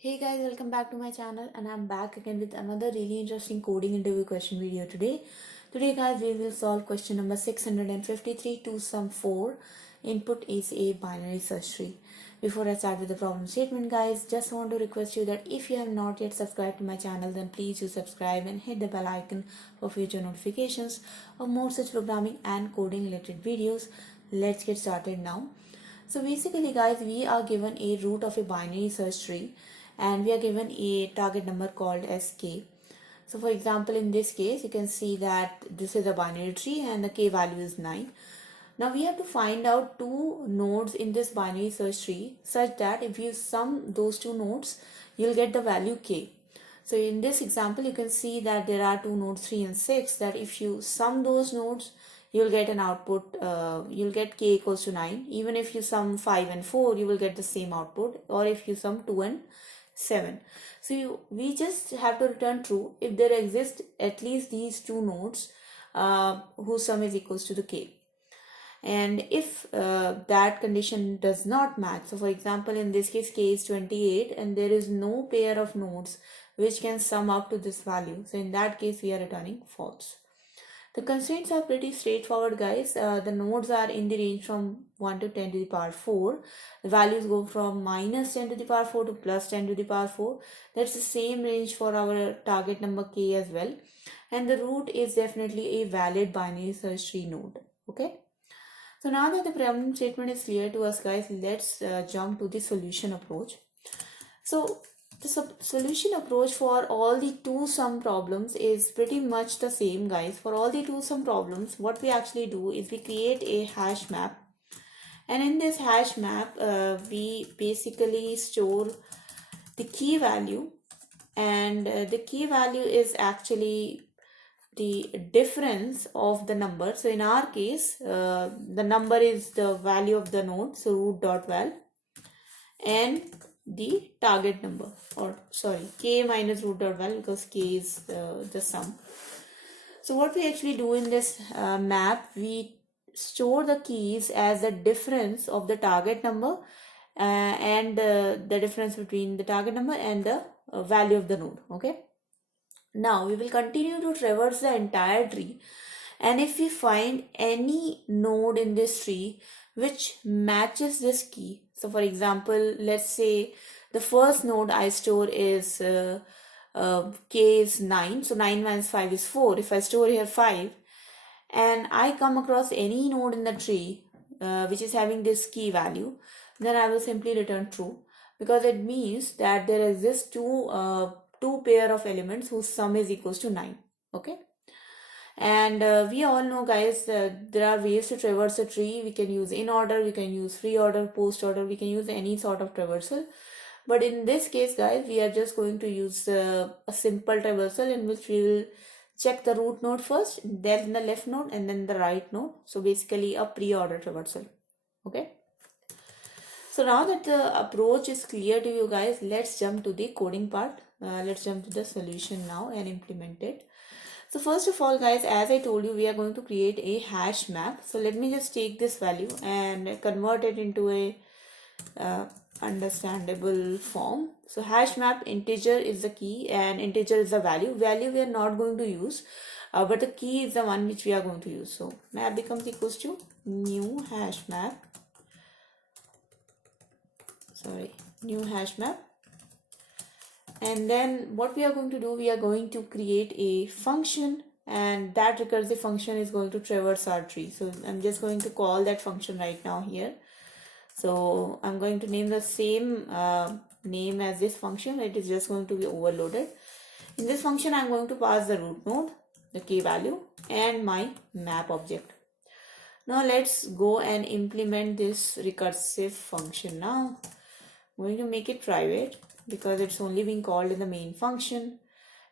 Hey guys, welcome back to my channel, and I'm back again with another really interesting coding interview question video today. Today guys, we will solve question number 653 to sum 4. Input is a binary search tree. Before I start with the problem statement guys, just want to request you that if you have not yet subscribed to my channel, then please do subscribe and hit the bell icon for future notifications of more such programming and coding related videos. Let's get started now. So basically guys, we are given a root of a binary search tree and we are given a target number called as k. So for example, in this case, you can see that this is a binary tree and the k value is 9. Now we have to find out two nodes in this binary search tree such that if you sum those two nodes, you'll get the value k. So in this example, you can see that there are two nodes 3 and 6, that if you sum those nodes, you'll get an output, you'll get k equals to 9. Even if you sum 5 and 4, you will get the same output, or if you sum 2 and 7. So we just have to return true if there exist at least these two nodes whose sum is equals to the k. And if that condition does not match, so for example in this case k is 28 and there is no pair of nodes which can sum up to this value, so in that case we are returning false. The constraints are pretty straightforward guys. The nodes are in the range from 1 to 10 to the power 4. The values go from minus 10 to the power 4 to plus 10 to the power 4. That's the same range for our target number k as well. And the root is definitely a valid binary search tree node. Okay. So now that the problem statement is clear to us guys, let's jump to the solution approach. So the solution approach for all the two sum problems is pretty much the same guys. For all the two sum problems, what we actually do is we create a hash map, and in this hash map we basically store the key value, and the key value is actually the difference of the number. So in our case the number is the value of the node, so root.val, and the target number, or sorry, k minus root.val, because k is the sum. So what we actually do in this map, we store the keys as the difference of the target number and the difference between the target number and the value of the node. Okay, now we will continue to traverse the entire tree, and if we find any node in this tree which matches this key, so for example, let's say the first node I store is k is 9, so 9 minus 5 is 4. If I store here 5 and I come across any node in the tree which is having this key value, then I will simply return true, because it means that there exists two pair of elements whose sum is equals to 9. Okay, and we all know guys, there are ways to traverse a tree. We can use in order, we can use free order, post order, we can use any sort of traversal. But in this case guys, we are just going to use a simple traversal in which we will check the root node first, then the left node, and then the right node. So basically a pre-order traversal. Okay, so now that the approach is clear to you guys, let's jump to the coding part. Let's jump to the solution now and implement it. So first of all guys, as I told you, we are going to create a hash map. So let me just take this value and convert it into a understandable form. So hash map, integer is the key and integer is the value. Value we are not going to use, but the key is the one which we are going to use. So map becomes equals to new hash map. New hash map. And then what we are going to do, we are going to create a function, and that recursive function is going to traverse our tree. So I'm just going to call that function right now here. So I'm going to name the same name as this function. It is just going to be overloaded. In this function, I'm going to pass the root node, the k value, and my map object. Now let's go and implement this recursive function. Now I'm going to make it private because it's only being called in the main function.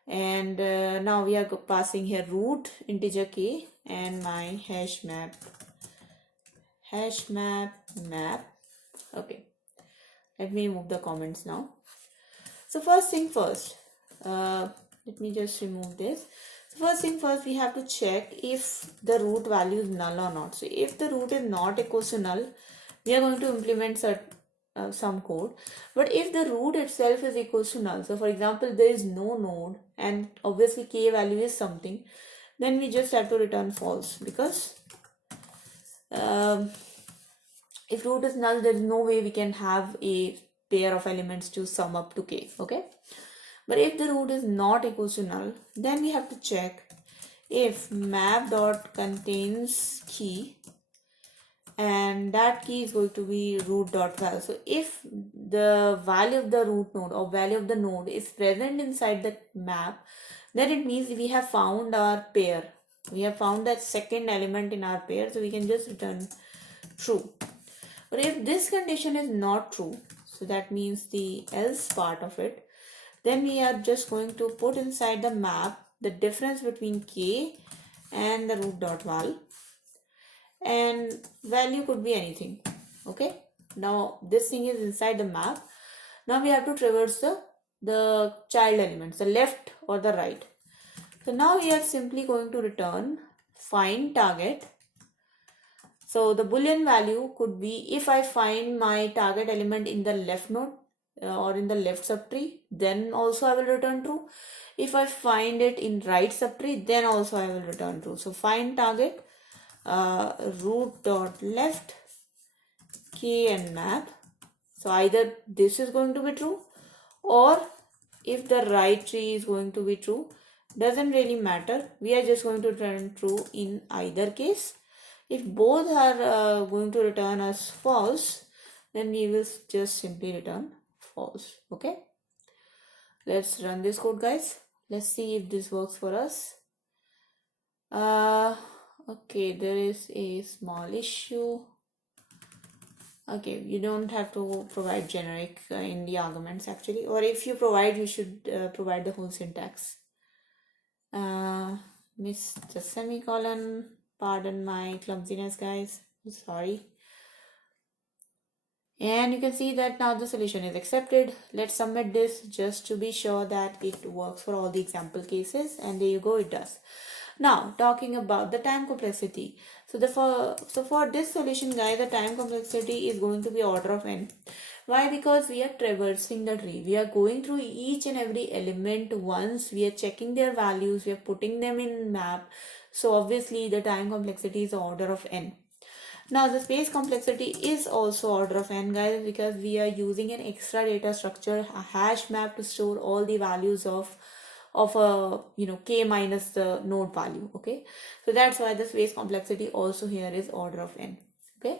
And now we are passing here root integer k and my hash map map. Okay, let me remove the comments now. So first thing first, let me just remove this. So first thing first, we have to check if the root value is null or not. So if the root is not equals to null, we are going to implement some code. But if the root itself is equals to null, so for example there is no node and obviously k value is something, then we just have to return false, because if root is null, there is no way we can have a pair of elements to sum up to k. Okay, but if the root is not equals to null, then we have to check if map dot contains key, and that key is going to be root dot val. So if the value of the root node or value of the node is present inside the map, then it means we have found our pair. We have found that second element in our pair, so we can just return true. But if this condition is not true, so that means the else part of it, then we are just going to put inside the map the difference between k and the root dot val, and value could be anything. Okay, now this thing is inside the map. Now we have to traverse the child elements, the left or the right. So now we are simply going to return find target. So the boolean value could be, if I find my target element in the left node or in the left subtree, then also I will return true. If I find it in right subtree, then also I will return true. So find target root dot left k and map. So either this is going to be true, or if the right tree is going to be true, doesn't really matter. We are just going to return true in either case. If both are going to return as false, then we will just simply return false. Okay, let's run this code, guys. Let's see if this works for us. Okay, there is a small issue. Okay, you don't have to provide generic in the arguments actually, or if you provide, you should provide the whole syntax. Missed the semicolon. Pardon my clumsiness, guys. Sorry. And you can see that now the solution is accepted. Let's submit this just to be sure that it works for all the example cases. And there you go, it does. Now, talking about the time complexity. So for this solution, guys, the time complexity is going to be order of n. Why? Because we are traversing the tree. We are going through each and every element once. We are checking their values. We are putting them in map. So obviously the time complexity is order of n. Now the space complexity is also order of n, guys, because we are using an extra data structure, a hash map, to store all the values of a k minus the node value. Okay, so that's why the space complexity also here is order of n. Okay,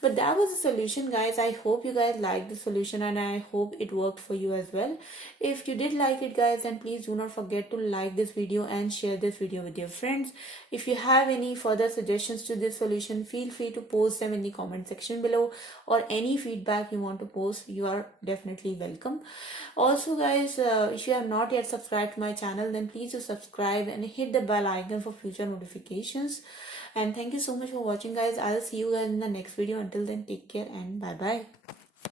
but that was the solution, guys. I hope you guys liked the solution and I hope it worked for you as well. If you did like it, guys, then please do not forget to like this video and share this video with your friends. If you have any further suggestions to this solution, feel free to post them in the comment section below, or any feedback you want to post, you are definitely welcome. Also, guys, if you have not yet subscribed to my channel, then please do subscribe and hit the bell icon for future notifications. And thank you so much for watching, guys. I'll see you guys in the next video. Until then, take care and bye bye.